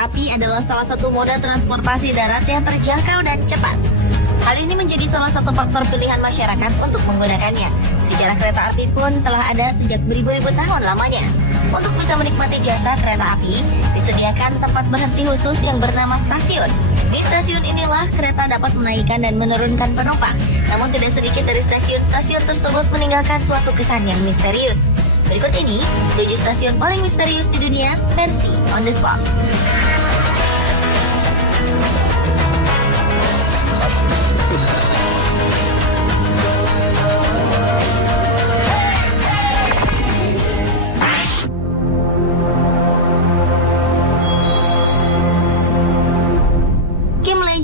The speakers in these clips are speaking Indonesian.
kereta api adalah salah satu moda transportasi darat yang terjangkau dan cepat. Hal ini menjadi salah satu faktor pilihan masyarakat untuk menggunakannya. Sejarah kereta api pun telah ada sejak beribu-ribu tahun lamanya. Untuk bisa menikmati jasa kereta api, disediakan tempat berhenti khusus yang bernama stasiun. Di stasiun inilah kereta dapat menaikkan dan menurunkan penumpang. Namun tidak sedikit dari stasiun-stasiun tersebut meninggalkan suatu kesan yang misterius. Berikut ini 7 stasiun paling misterius di dunia versi On The Spot.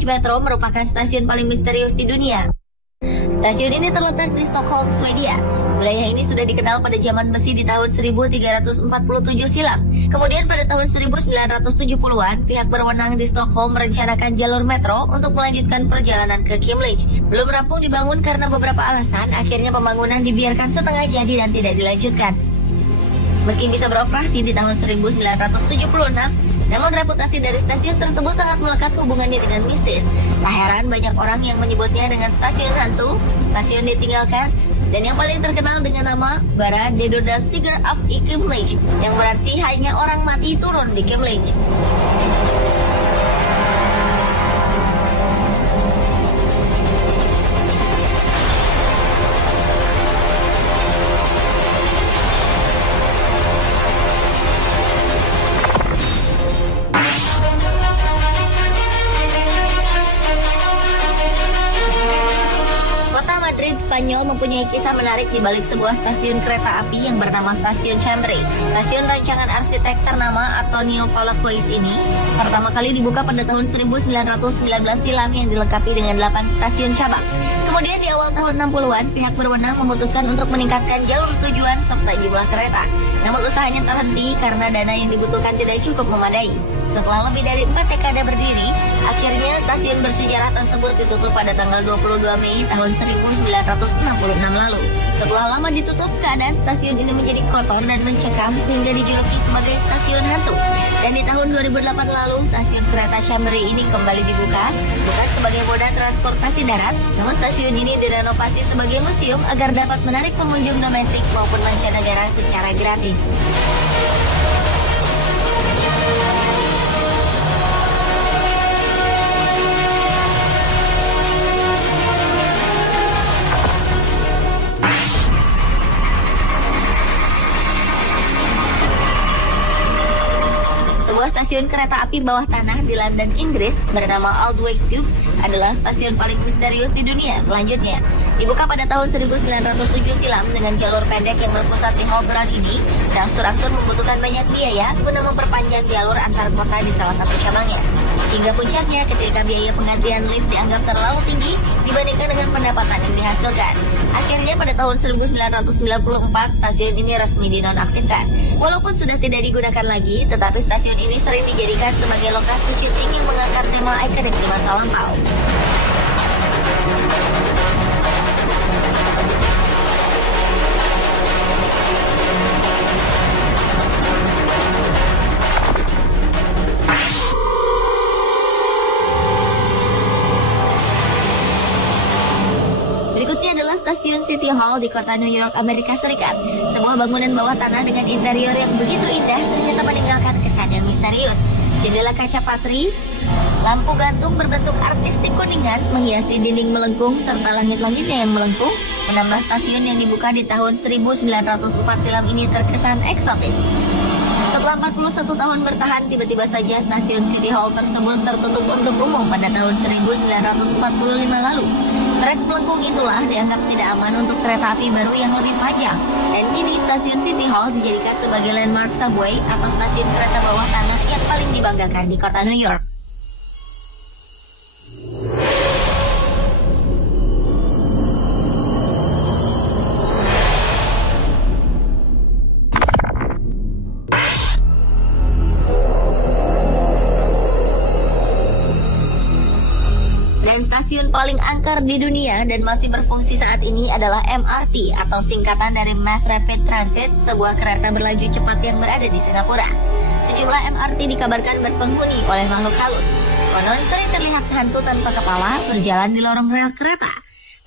Metro merupakan stasiun paling misterius di dunia. Stasiun ini terletak di Stockholm, Swedia. Wilayah ini sudah dikenal pada zaman besi di tahun 1347 silam. Kemudian pada tahun 1970-an, pihak berwenang di Stockholm merencanakan jalur metro untuk melanjutkan perjalanan ke Kimlinge. Belum rampung dibangun karena beberapa alasan, akhirnya pembangunan dibiarkan setengah jadi dan tidak dilanjutkan. Meski bisa beroperasi di tahun 1976, namun reputasi dari stasiun tersebut sangat melekat hubungannya dengan mistis. Tak heran banyak orang yang menyebutnya dengan stasiun hantu, stasiun ditinggalkan, dan yang paling terkenal dengan nama Bara de Döda Stiger af i Kimlinge, yang berarti hanya orang mati turun di Kimlinge. Spanyol mempunyai kisah menarik di balik sebuah stasiun kereta api yang bernama Stasiun Chambray. Stasiun rancangan arsitek ternama Antonio Palafox ini pertama kali dibuka pada tahun 1919 silam yang dilengkapi dengan 8 stasiun cabang. Kemudian di awal tahun 60-an, pihak berwenang memutuskan untuk meningkatkan jalur tujuan serta jumlah kereta. Namun usahanya terhenti karena dana yang dibutuhkan tidak cukup memadai. Setelah lebih dari 4 dekade berdiri, akhirnya stasiun bersejarah tersebut ditutup pada tanggal 22 Mei tahun 1966 lalu. Setelah lama ditutup, keadaan stasiun ini menjadi kotor dan mencekam sehingga dijuluki sebagai stasiun hantu. Dan di tahun 2008 lalu, stasiun kereta Chambray ini kembali dibuka, bukan sebagai moda transportasi darat, namun stasiun ini direnovasi sebagai museum agar dapat menarik pengunjung domestik maupun mancanegara secara gratis. Sebuah stasiun kereta api bawah tanah di London, Inggris bernama Aldwych Tube adalah stasiun paling misterius di dunia selanjutnya. Dibuka pada tahun 1907 silam dengan jalur pendek yang berpusat di Holborn ini, berangsur-angsur membutuhkan banyak biaya guna memperpanjang jalur antar kota di salah satu cabangnya. Hingga puncaknya ketika biaya penggantian lift dianggap terlalu tinggi dibandingkan dengan pendapatan yang dihasilkan. Akhirnya pada tahun 1994 stasiun ini resmi dinonaktifkan. Walaupun sudah tidak digunakan lagi, tetapi stasiun ini sering dijadikan sebagai lokasi syuting yang mengangkat tema ikonik di masa lampau. Berikutnya adalah stasiun City Hall di kota New York, Amerika Serikat. Sebuah bangunan bawah tanah dengan interior yang begitu indah ternyata meninggalkan kesan yang misterius. Jendela kaca patri, lampu gantung berbentuk artistik kuningan menghiasi dinding melengkung serta langit-langitnya yang melengkung menambah stasiun yang dibuka di tahun 1904 silam ini terkesan eksotis. Setelah 41 tahun bertahan, tiba-tiba saja stasiun City Hall tersebut tertutup untuk umum pada tahun 1945 lalu. Trek melengkung itulah dianggap tidak aman untuk kereta api baru yang lebih panjang. Dan kini stasiun City Hall dijadikan sebagai landmark subway atau stasiun kereta bawah tanah yang paling dibanggakan di kota New York. Stasiun Stasiun paling angker di dunia dan masih berfungsi saat ini adalah MRT atau singkatan dari Mass Rapid Transit, sebuah kereta berlaju cepat yang berada di Singapura. Sejumlah MRT dikabarkan berpenghuni oleh makhluk halus. Konon sering terlihat hantu tanpa kepala berjalan di lorong rel kereta.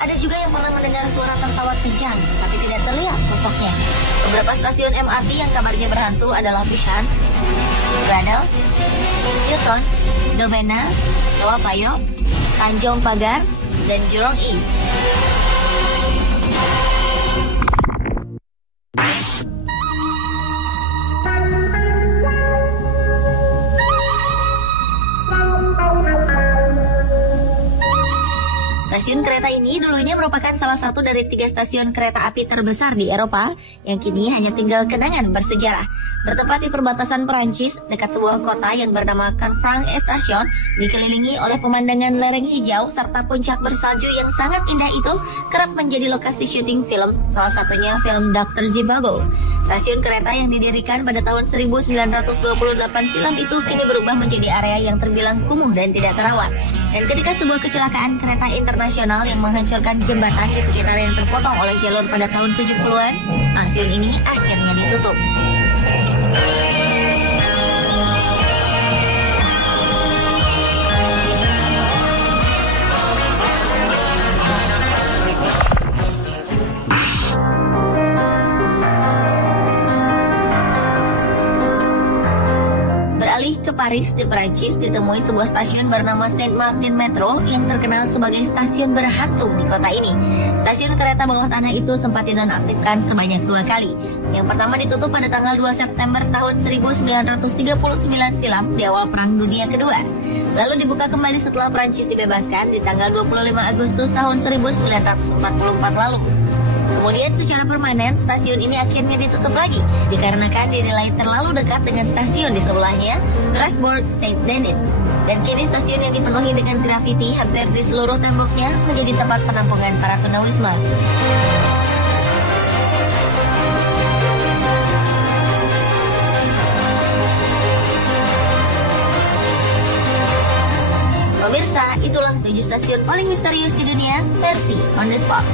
Ada juga yang pernah mendengar suara tertawa kejang, tapi tidak terlihat sosoknya. Beberapa stasiun MRT yang kabarnya berhantu adalah Bishan, Bradel, Newton, Domena, Loa Payo, Tanjung Pagar, dan Jurong East. Stasiun kereta ini dulunya merupakan salah satu dari 3 stasiun kereta api terbesar di Eropa yang kini hanya tinggal kenangan bersejarah. Bertempat di perbatasan Perancis, dekat sebuah kota yang bernama Canfranc Station, dikelilingi oleh pemandangan lereng hijau serta puncak bersalju yang sangat indah itu kerap menjadi lokasi syuting film, salah satunya film Dr. Zhivago. Stasiun kereta yang didirikan pada tahun 1928 silam itu kini berubah menjadi area yang terbilang kumuh dan tidak terawat. Dan ketika sebuah kecelakaan kereta internasional yang menghancurkan jembatan di sekitar yang terpotong oleh jalur pada tahun 70-an, stasiun ini akhirnya ditutup. Ke Paris di Perancis ditemui sebuah stasiun bernama Saint Martin Metro yang terkenal sebagai stasiun berhantu di kota ini. Stasiun kereta bawah tanah itu sempat dinonaktifkan sebanyak 2 kali. Yang pertama ditutup pada tanggal 2 September tahun 1939 silam di awal Perang Dunia Kedua. Lalu dibuka kembali setelah Perancis dibebaskan di tanggal 25 Agustus tahun 1944 lalu. Kemudian secara permanen stasiun ini akhirnya ditutup lagi dikarenakan dinilai terlalu dekat dengan stasiun di sebelahnya, Strasbourg Saint Denis. Dan kini stasiun yang dipenuhi dengan grafiti hampir di seluruh temboknya menjadi tempat penampungan para tunawisma. Pemirsa, itulah 7 stasiun paling misterius di dunia versi On The Spot.